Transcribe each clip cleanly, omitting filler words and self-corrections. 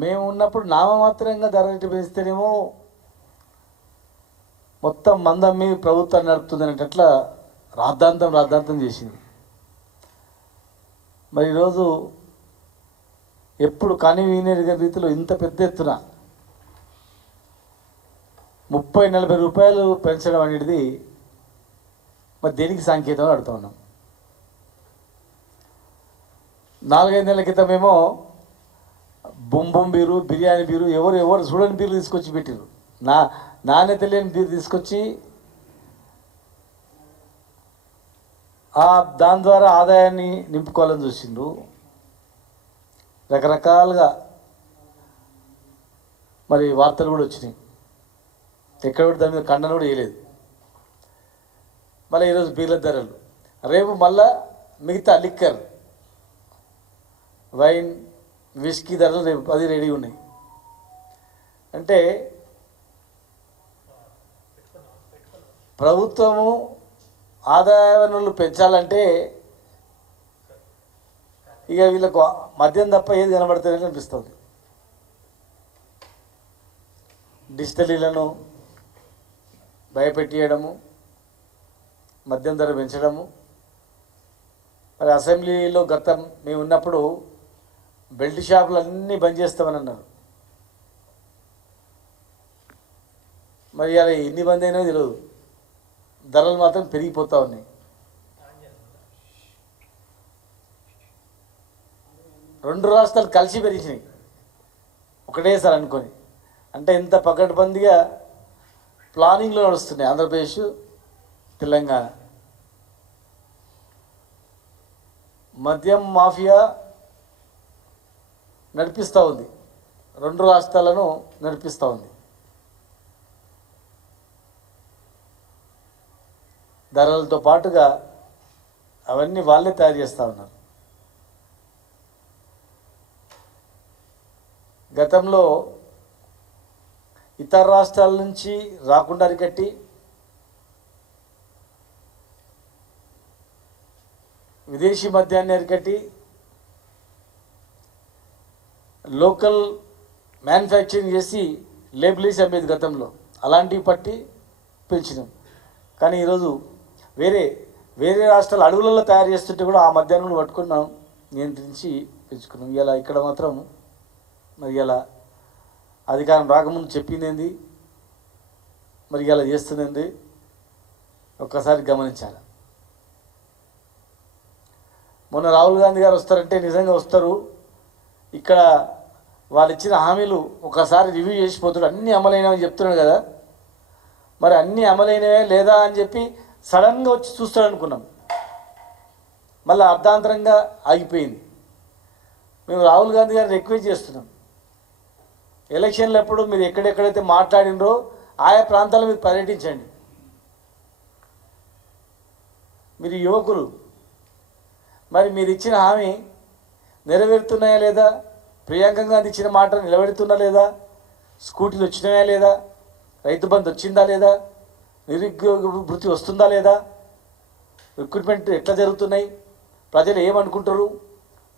మేము ఉన్నప్పుడు నామమాత్రంగా ధర రేటు పెంచితేనేమో మొత్తం మందమ్మి ప్రభుత్వాన్ని నడుపుతుంది అనేటట్ల రాద్ధాంతం చేసింది. మరి ఈరోజు ఎప్పుడు కానీ వినే రీతిలో ఇంత పెద్ద ఎత్తున 30-40 రూపాయలు పెంచడం అనేది మరి దేనికి సంకేతం అడుగుతా ఉన్నాం. 4-5 నెలల క్రితమేమో బొంబం బీరు, బిర్యానీ బీరు, ఎవరు చూడని బీర్లు తీసుకొచ్చి పెట్టారు. నాణ్యత లేని బీరు తీసుకొచ్చి దాని ద్వారా ఆదాయాన్ని నింపుకోవాలని చూసిండ్రు. రకరకాలుగా మరి వార్తలు కూడా వచ్చినాయి. ఎక్కడ కూడా దాని మీద ఖండన కూడా వేయలేదు. మళ్ళీ ఈరోజు బీర్ల ధరలు, రేపు మళ్ళా మిగతా లిక్కర్, వైన్, విస్కీ ధరలు రేపు 10 రెడీ ఉన్నాయి. అంటే ప్రభుత్వము ఆదాయ వనరులు పెంచాలంటే ఇక వీళ్ళకు మద్యం తప్ప ఏది కనబడుతుందని అనిపిస్తుంది. డిజిటలీలను భయపెట్టియడము, మద్యం ధర పెంచడము. మరి అసెంబ్లీలో గతం మేము ఉన్నప్పుడు బెల్ట్ షాపులు అన్నీ బంద్ చేస్తామని అన్నారు. మరి అలా ఎన్ని బంద్ అయినా తెలియదు, ధరలు మాత్రం పెరిగిపోతూ ఉన్నాయి. రెండు రాష్ట్రాలు కలిసి పెరిగినాయి ఒకటేసారి అనుకొని. అంటే ఇంత పకడ్బందీగా ప్లానింగ్లో నడుస్తున్నాయి ఆంధ్రప్రదేశ్, తెలంగాణ. మద్యం మాఫియా నడిపిస్తూ ఉంది, రెండు రాష్ట్రాలను నడిపిస్తూ ఉంది. ధరలతో పాటుగా అవన్నీ వాళ్ళే తయారు చేస్తూ ఉన్నారు. గతంలో ఇతర రాష్ట్రాల నుంచి రాకుండా అరికట్టి విదేశీ మద్యాన్ని అరికట్టి లోకల్ మ్యానుఫ్యాక్చరింగ్ చేసి లేబుల్ వేసి అమ్మేది గతంలో. అలాంటివి పట్టి పెంచినాం. కానీ ఈరోజు వేరే రాష్ట్రాలు అడవులలో తయారు చేస్తుంటే కూడా ఆ మద్యాన్ని పట్టుకున్నాం, నియంత్రించి పెంచుకున్నాం. ఇలా ఇక్కడ మాత్రం మరి ఇలా అధికారం రాకముందు చెప్పింది ఏంది, మరి ఇలా చేస్తుంది ఒక్కసారి గమనించాలి. మొన్న రాహుల్ గాంధీ గారు వస్తారంటే నిజంగా వస్తారు. ఇక్కడ వాళ్ళు ఇచ్చిన హామీలు ఒకసారి రివ్యూ చేసిపోతాడు. అన్నీ అమలైనవని చెప్తున్నాడు కదా, మరి అన్నీ అమలైనవే లేదా అని చెప్పి సడన్గా వచ్చి చూస్తాడు అనుకున్నాం. మళ్ళీ అర్ధాంతరంగా ఆగిపోయింది. మేము రాహుల్ గాంధీ గారిని రిక్వెస్ట్ చేస్తున్నాం, ఎలక్షన్లప్పుడు మీరు ఎక్కడెక్కడైతే మాట్లాడినరో ఆయా ప్రాంతాల మీద పర్యటించండి. మీరు యువకులు, మరి మీరు ఇచ్చిన హామీ నెరవేరుతున్నాయా లేదా? ప్రియాంక గాంధీ ఇచ్చిన మాట నిలబెడుతున్నా లేదా? స్కూటీలు వచ్చినాయా లేదా? రైతు బంధు వచ్చిందా లేదా? నిరుద్యోగ వృత్తి వస్తుందా లేదా? రిక్రూట్మెంట్ ఎట్లా జరుగుతున్నాయి? ప్రజలు ఏమనుకుంటారు?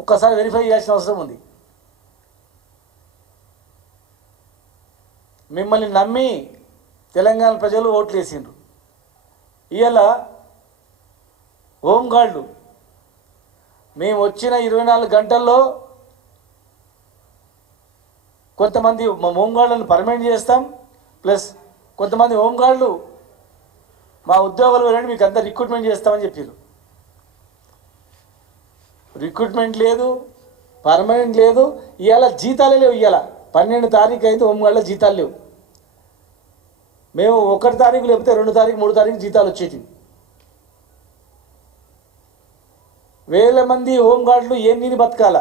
ఒక్కసారి వెరిఫై చేయాల్సిన అవసరం ఉంది. మిమ్మల్ని నమ్మి తెలంగాణ ప్రజలు ఓట్లు వేసిండ్రు. ఇవాళ హోంగార్డులు మేము వచ్చిన 24 గంటల్లో కొంతమంది హోంగార్డులను పర్మనెంట్ చేస్తాం, ప్లస్ కొంతమంది హోంగార్డులు మా ఉద్యోగాలు వెళ్ళండి మీకు అంతా రిక్రూట్మెంట్ చేస్తామని చెప్పారు. రిక్రూట్మెంట్ లేదు, పర్మనెంట్ లేదు. ఇవాళ జీతాలే లేవు. ఇవాళ 12 తారీఖు అయితే హోంగార్డుల జీతాలు లేవు. మేము 1 తారీఖు లేకపోతే 2 తారీఖు 3 తారీఖు జీతాలు వచ్చేటివి. వేల మంది హోంగార్డులు ఏం తిని బతకాల,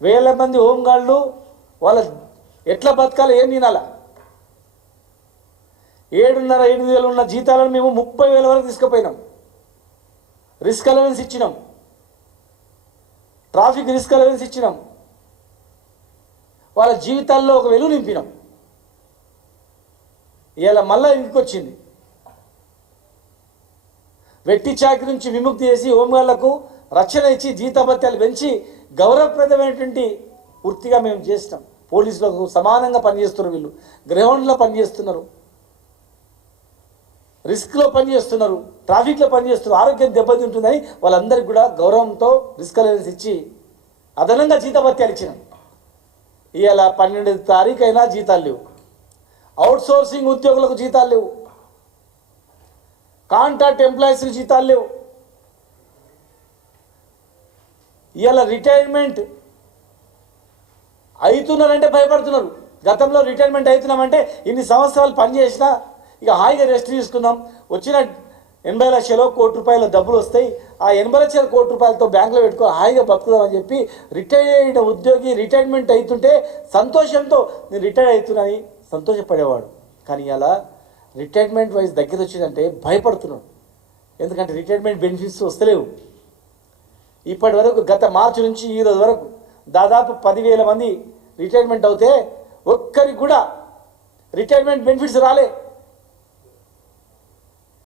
వేల మంది హోంగార్డులు వాళ్ళ ఎట్లా బతకాలి, ఏం తినాలా? 7,500-8,000 ఉన్న జీతాలను మేము 30,000 వరకు తీసుకుపోయినాం. రిస్క్ అలవెన్స్ ఇచ్చినాం, ట్రాఫిక్ రిస్క్ అలవెన్స్ ఇచ్చినాం, వాళ్ళ జీవితాల్లో ఒక వెలుగు నింపినాం. ఇలా మళ్ళా ఇంటికి వచ్చింది. వెట్టి చాకరీ నుంచి విముక్తి చేసి హోంగార్డులకు రక్షణ ఇచ్చి జీతభత్యాలు పెంచి గౌరవప్రదమైనటువంటి పూర్తిగా మేము చేసినాం. పోలీసులకు సమానంగా పనిచేస్తున్నారు, వీళ్ళు గ్రౌండ్లో పనిచేస్తున్నారు, రిస్క్లో పనిచేస్తున్నారు, ట్రాఫిక్లో పనిచేస్తున్నారు. ఆరోగ్యం దెబ్బతింటుందని వాళ్ళందరికీ కూడా గౌరవంతో రిస్క్ అలవెన్స్ ఇచ్చి అదనంగా జీతభత్యాలు ఇచ్చినాం. ఇవాళ 12 తారీఖు అయినా జీతాలు లేవు, అవుట్సోర్సింగ్ ఉద్యోగులకు జీతాలు లేవు, కాంట్రాక్ట్ ఎంప్లాయీస్కి జీతాలు లేవు. ఇవాళ రిటైర్మెంట్ అవుతున్నారంటే భయపడుతున్నారు. గతంలో రిటైర్మెంట్ అవుతున్నామంటే ఇన్ని సంవత్సరాలు పనిచేసినా ఇక హాయిగా రెస్ట్ తీసుకుందాం, వచ్చిన 80 లక్షలు ₹1,00,00,000 డబ్బులు వస్తాయి, ఆ 80 లక్షల ₹1,00,00,000తో బ్యాంకులో పెట్టుకో హాయిగా బతుకుదామని చెప్పి రిటైర్డ్ ఉద్యోగి రిటైర్మెంట్ అవుతుంటే సంతోషంతో నేను రిటైర్ అవుతున్నాని సంతోషపడేవాడు. కానీ అలా రిటైర్మెంట్ వయసు దగ్గర వచ్చిందంటే భయపడుతున్నాడు. ఎందుకంటే రిటైర్మెంట్ బెనిఫిట్స్ వస్తలేవు. ఇప్పటి వరకు గత మార్చి నుంచి ఈ రోజు వరకు దాదాపు 10,000 మంది రిటైర్మెంట్ అవుతే ఒక్కరికి కూడా రిటైర్మెంట్ బెనిఫిట్స్ రాలే.